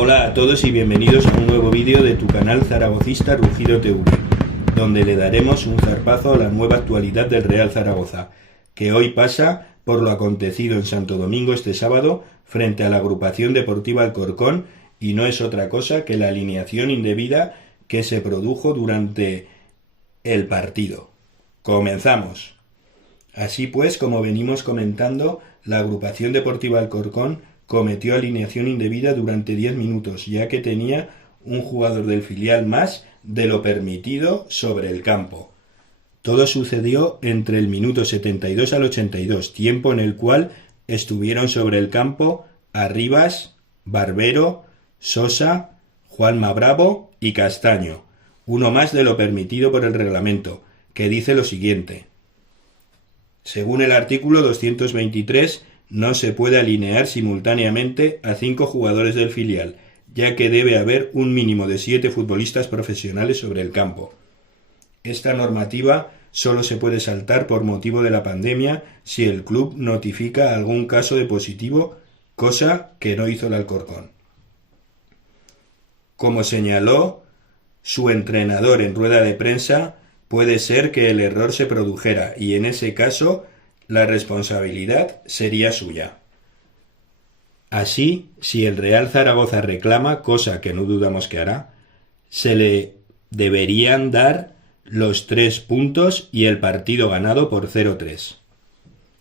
Hola a todos y bienvenidos a un nuevo vídeo de tu canal zaragocista Rugido TV, donde le daremos un zarpazo a la nueva actualidad del Real Zaragoza, que hoy pasa por lo acontecido en Santo Domingo este sábado frente a la agrupación deportiva Alcorcón, y no es otra cosa que la alineación indebida que se produjo durante el partido. Comenzamos. Así pues, como venimos comentando, la agrupación deportiva Alcorcón cometió alineación indebida durante 10 minutos, ya que tenía un jugador del filial más de lo permitido sobre el campo. Todo sucedió entre el minuto 72 al 82, tiempo en el cual estuvieron sobre el campo Arribas, Barbero, Sosa, Juanma Bravo y Castaño, uno más de lo permitido por el reglamento, que dice lo siguiente: según el artículo 223, no se puede alinear simultáneamente a 5 jugadores del filial, ya que debe haber un mínimo de 7 futbolistas profesionales sobre el campo. Esta normativa solo se puede saltar por motivo de la pandemia si el club notifica algún caso de positivo, cosa que no hizo el Alcorcón. Como señaló su entrenador en rueda de prensa, puede ser que el error se produjera y en ese caso la responsabilidad sería suya. Así, si el Real Zaragoza reclama, cosa que no dudamos que hará, se le deberían dar los 3 puntos y el partido ganado por 0-3.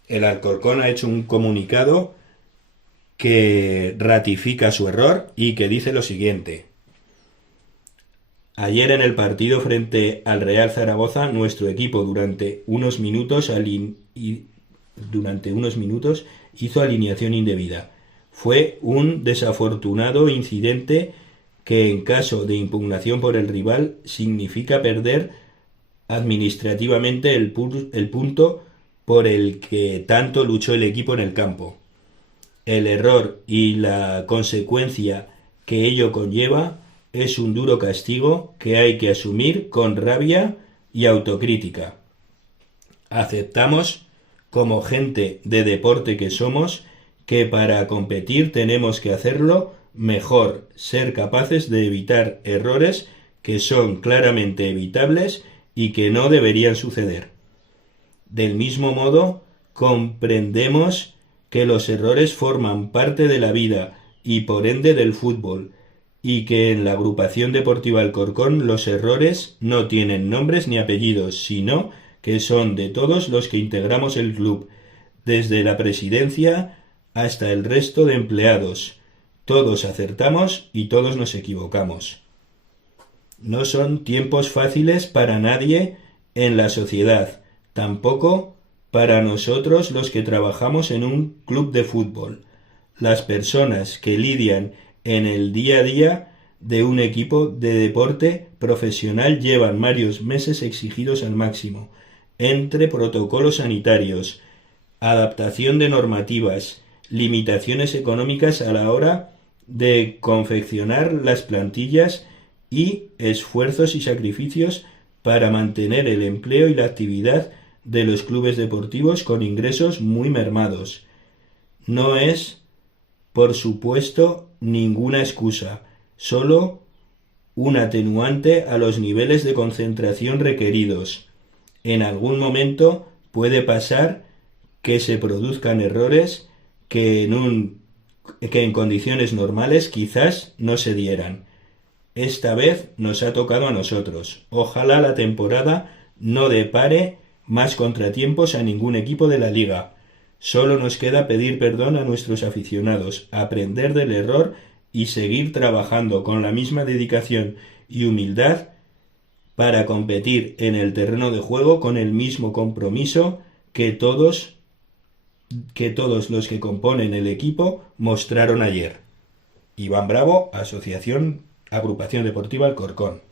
El Alcorcón ha hecho un comunicado que ratifica su error y que dice lo siguiente: ayer en el partido frente al Real Zaragoza, nuestro equipo durante unos minutos hizo alineación indebida. Fue un desafortunado incidente que, en caso de impugnación por el rival, significa perder administrativamente el punto por el que tanto luchó el equipo en el campo. El error y la consecuencia que ello conlleva es un duro castigo que hay que asumir con rabia y autocrítica. Aceptamos, como gente de deporte que somos, que para competir tenemos que hacerlo mejor, ser capaces de evitar errores que son claramente evitables y que no deberían suceder. Del mismo modo, comprendemos que los errores forman parte de la vida y por ende del fútbol, y que en la agrupación deportiva Alcorcón los errores no tienen nombres ni apellidos, sino que son de todos los que integramos el club, desde la presidencia hasta el resto de empleados. Todos acertamos y todos nos equivocamos. No son tiempos fáciles para nadie en la sociedad, tampoco para nosotros los que trabajamos en un club de fútbol. Las personas que lidian en el día a día de un equipo de deporte profesional llevan varios meses exigidos al máximo, entre protocolos sanitarios, adaptación de normativas, limitaciones económicas a la hora de confeccionar las plantillas y esfuerzos y sacrificios para mantener el empleo y la actividad de los clubes deportivos con ingresos muy mermados. No es, por supuesto, ninguna excusa, solo un atenuante a los niveles de concentración requeridos. En algún momento puede pasar que se produzcan errores que en condiciones normales quizás no se dieran. Esta vez nos ha tocado a nosotros. Ojalá la temporada no depare más contratiempos a ningún equipo de la liga. Solo nos queda pedir perdón a nuestros aficionados, aprender del error y seguir trabajando con la misma dedicación y humildad para competir en el terreno de juego con el mismo compromiso que todos los que componen el equipo mostraron ayer. Iván Bravo, Agrupación Deportiva Alcorcón.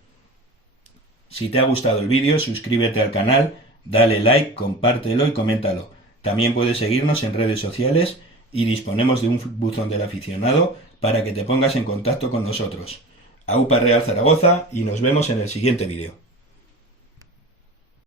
Si te ha gustado el vídeo, suscríbete al canal, dale like, compártelo y coméntalo. También puedes seguirnos en redes sociales y disponemos de un buzón del aficionado para que te pongas en contacto con nosotros. AUPA Real Zaragoza y nos vemos en el siguiente vídeo.